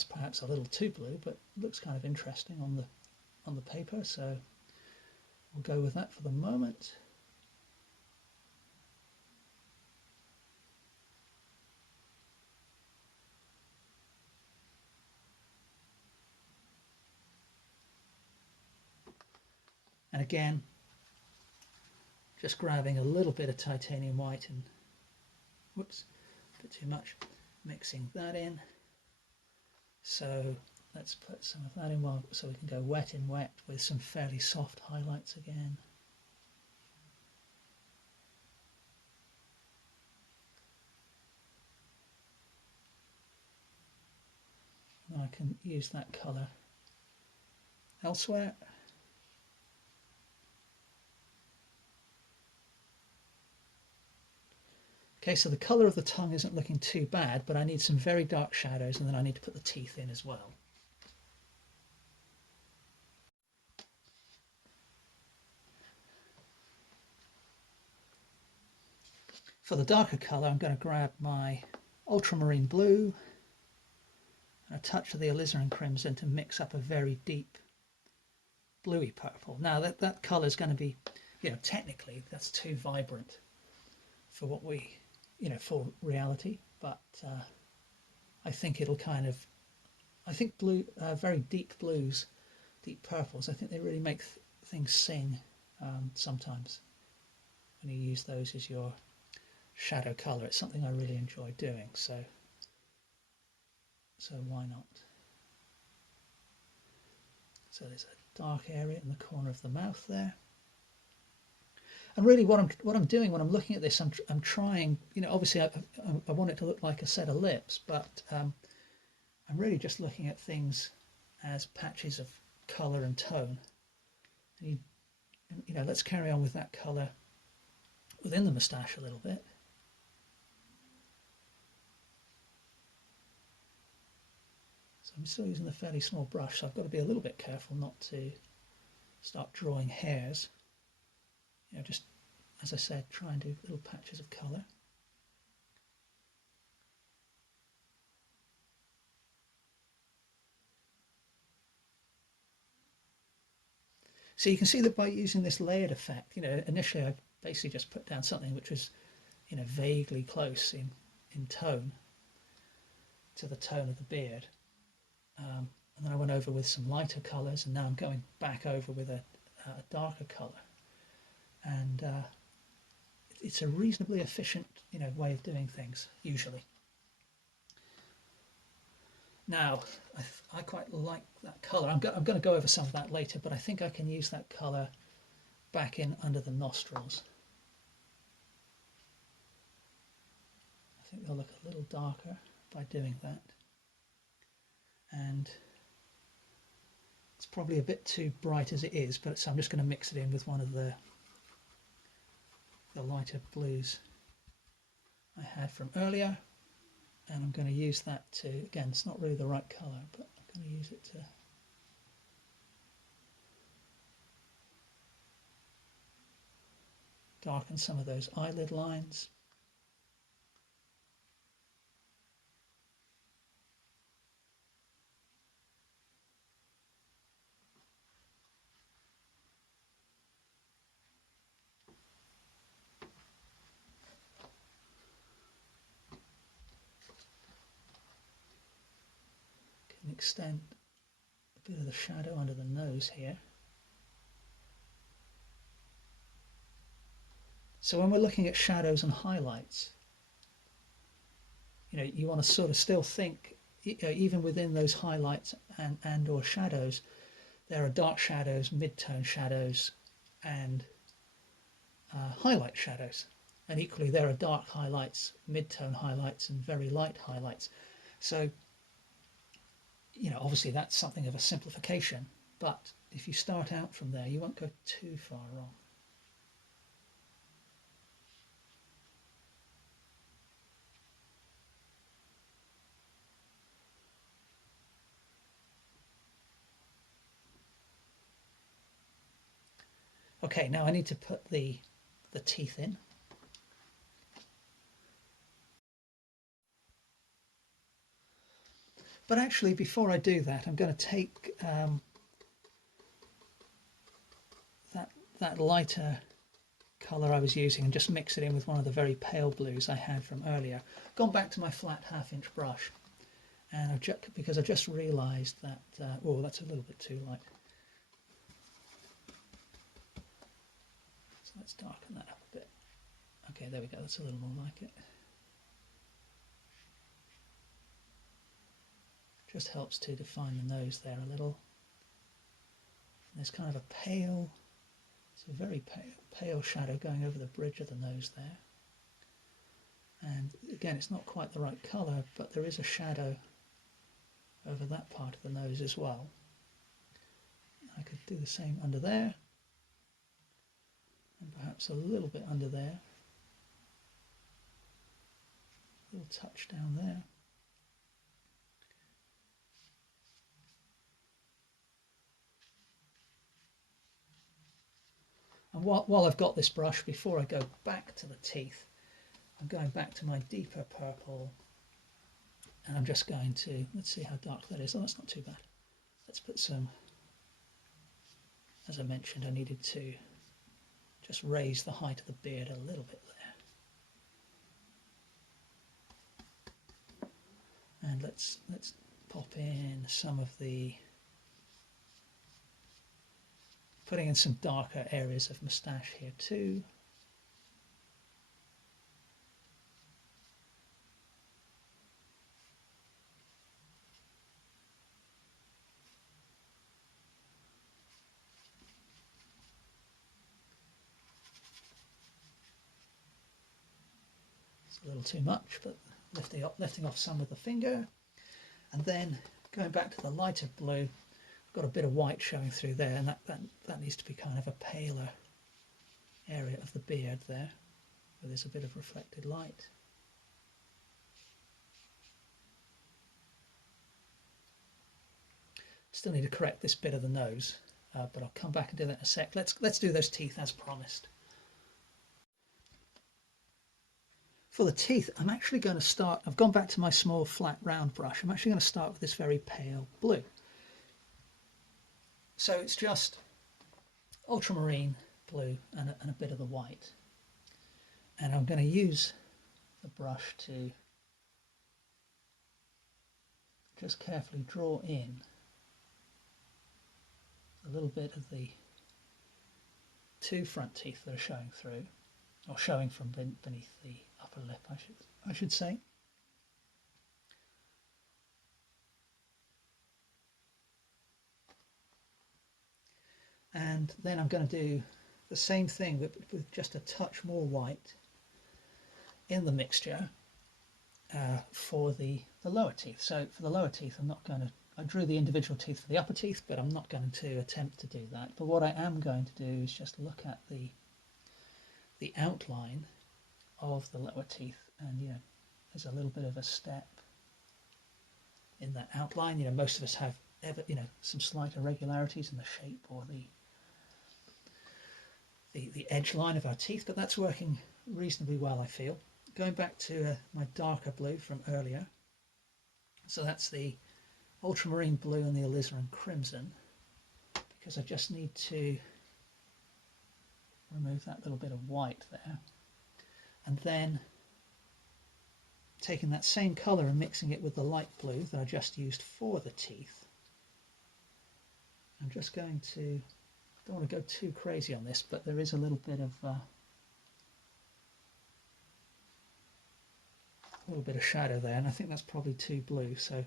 That's perhaps a little too blue, but it looks kind of interesting on the paper, so we'll go with that for the moment. And again, just grabbing a little bit of titanium white and, whoops, a bit too much, mixing that in. So let's put some of that in so we can go wet in wet with some fairly soft highlights again. And I can use that colour elsewhere. Okay, so the colour of the tongue isn't looking too bad, but I need some very dark shadows, and then I need to put the teeth in as well. For the darker colour, I'm going to grab my ultramarine blue and a touch of the alizarin crimson to mix up a very deep bluey purple. Now that colour is going to be, technically that's too vibrant for what we, for reality, but I think it'll kind of, I think blue, very deep blues, deep purples, I think they really make things sing sometimes when you use those as your shadow colour. It's something I really enjoy doing, so why not? So there's a dark area in the corner of the mouth there. And really what I'm doing when I'm looking at this, I'm trying, obviously I want it to look like a set of lips, but I'm really just looking at things as patches of colour and tone. And let's carry on with that colour within the moustache a little bit. So I'm still using a fairly small brush, so I've got to be a little bit careful not to start drawing hairs. Just, as I said, try and do little patches of colour. So you can see that by using this layered effect, initially I basically just put down something which was, vaguely close in tone to the tone of the beard. And then I went over with some lighter colours, and now I'm going back over with a darker colour. And it's a reasonably efficient, way of doing things, usually. Now, I quite like that colour. I'm going to go over some of that later, but I think I can use that colour back in under the nostrils. I think they'll look a little darker by doing that. And it's probably a bit too bright as it is, but so I'm just going to mix it in with one of the lighter blues I had from earlier, and I'm going to use that to, again, it's not really the right colour, but I'm going to use it to darken some of those eyelid lines. Can extend a bit of the shadow under the nose here. So when we're looking at shadows and highlights, you want to sort of still think, even within those highlights and or shadows, there are dark shadows, mid-tone shadows, and highlight shadows. And equally, there are dark highlights, mid-tone highlights, and very light highlights. So, obviously that's something of a simplification, but if you start out from there, you won't go too far wrong. Okay, now I need to put the teeth in. But actually, before I do that, I'm going to take that lighter colour I was using and just mix it in with one of the very pale blues I had from earlier. Gone back to my flat 1/2 inch brush, and because I've just realised that oh, that's a little bit too light. So let's darken that up a bit. Okay, there we go, that's a little more like it. Just helps to define the nose there a little. There's kind of a pale, it's a very pale shadow going over the bridge of the nose there. And again, it's not quite the right colour, but there is a shadow over that part of the nose as well. I could do the same under there, and perhaps a little bit under there. A little touch down there. And while I've got this brush, before I go back to the teeth, I'm going back to my deeper purple, and I'm just going to, let's see how dark that is. Oh, that's not too bad. Let's put some, as I mentioned, I needed to just raise the height of the beard a little bit there. And let's pop in some of the, putting in some darker areas of moustache here too. It's a little too much, but lifting off some with the finger. And then going back to the lighter blue, I've got a bit of white showing through there, and that needs to be kind of a paler area of the beard there, where there's a bit of reflected light. Still need to correct this bit of the nose, but I'll come back and do that in a sec. Let's do those teeth as promised. For the teeth, I'm actually going to start, I've gone back to my small flat round brush. I'm actually going to start with this very pale blue. So it's just ultramarine blue and a bit of the white. And I'm going to use the brush to just carefully draw in a little bit of the two front teeth that are showing through, or showing from beneath the upper lip, I should say. And then I'm going to do the same thing, but with just a touch more white in the mixture for the lower teeth. So for the lower teeth, I'm not going to, I drew the individual teeth for the upper teeth, but I'm not going to attempt to do that. But what I am going to do is just look at the outline of the lower teeth, and there's a little bit of a step in that outline. Most of us have some slight irregularities in the shape or the edge line of our teeth, but that's working reasonably well, I feel. Going back to my darker blue from earlier, so that's the ultramarine blue and the alizarin crimson, because I just need to remove that little bit of white there, and then taking that same colour and mixing it with the light blue that I just used for the teeth. I'm just going to, don't want to go too crazy on this, but there is a little bit of shadow there, and I think that's probably too blue, so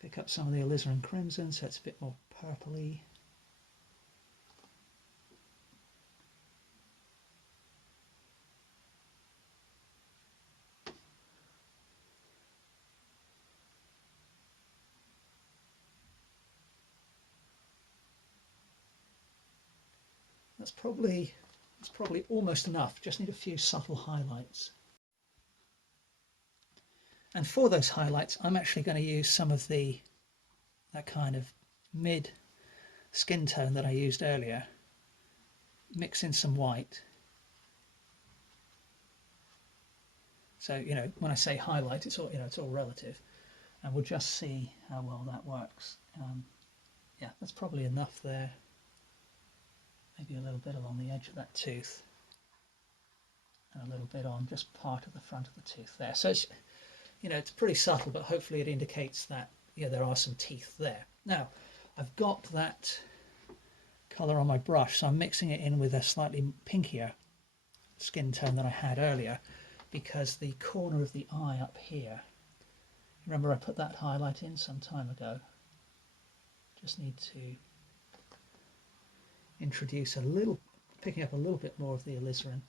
pick up some of the alizarin crimson so it's a bit more purpley. It's probably almost enough. Just need a few subtle highlights. And for those highlights, I'm actually going to use some of that kind of mid skin tone that I used earlier. Mix in some white. So when I say highlight, it's all it's all relative. and we'll just see how well that works. Yeah, that's probably enough there. Maybe a little bit along the edge of that tooth, and a little bit on just part of the front of the tooth there. So it's, you know, it's pretty subtle, but hopefully it indicates that, yeah, there are some teeth there. Now, I've got that colour on my brush, so I'm mixing it in with a slightly pinkier skin tone than I had earlier, because the corner of the eye up here, remember I put that highlight in some time ago, just need to introduce a little, picking up a little bit more of the alizarin.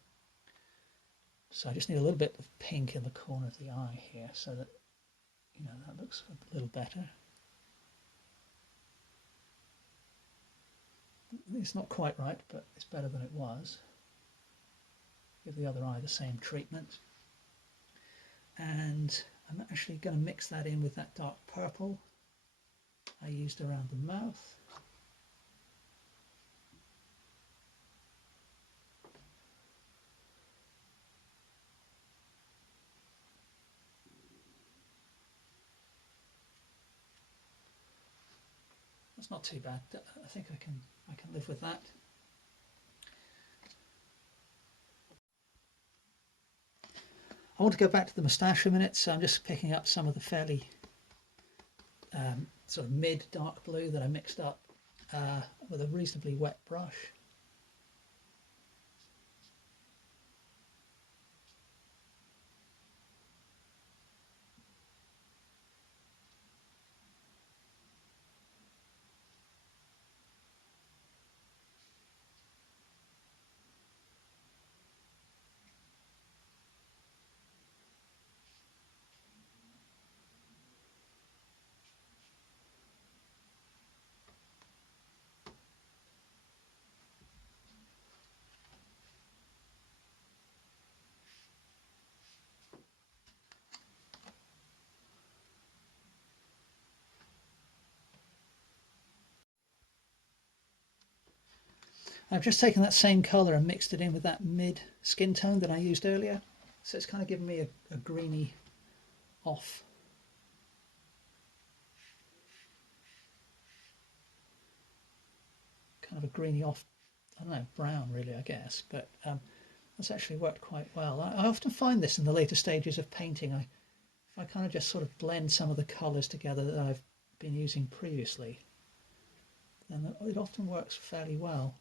So I just need a little bit of pink in the corner of the eye here, so that, you know, that looks a little better. It's not quite right, but it's better than it was. Give the other eye the same treatment. And I'm actually going to mix that in with that dark purple I used around the mouth. That's not too bad. I think I can live with that. I want to go back to the moustache a minute, so I'm just picking up some of the fairly sort of mid dark blue that I mixed up with a reasonably wet brush. I've just taken that same colour and mixed it in with that mid skin tone that I used earlier. So it's kind of giving me a greeny off. Kind of a greeny off, I don't know, brown really, I guess. But that's actually worked quite well. I often find this in the later stages of painting. If I kind of just sort of blend some of the colours together that I've been using previously, then it often works fairly well.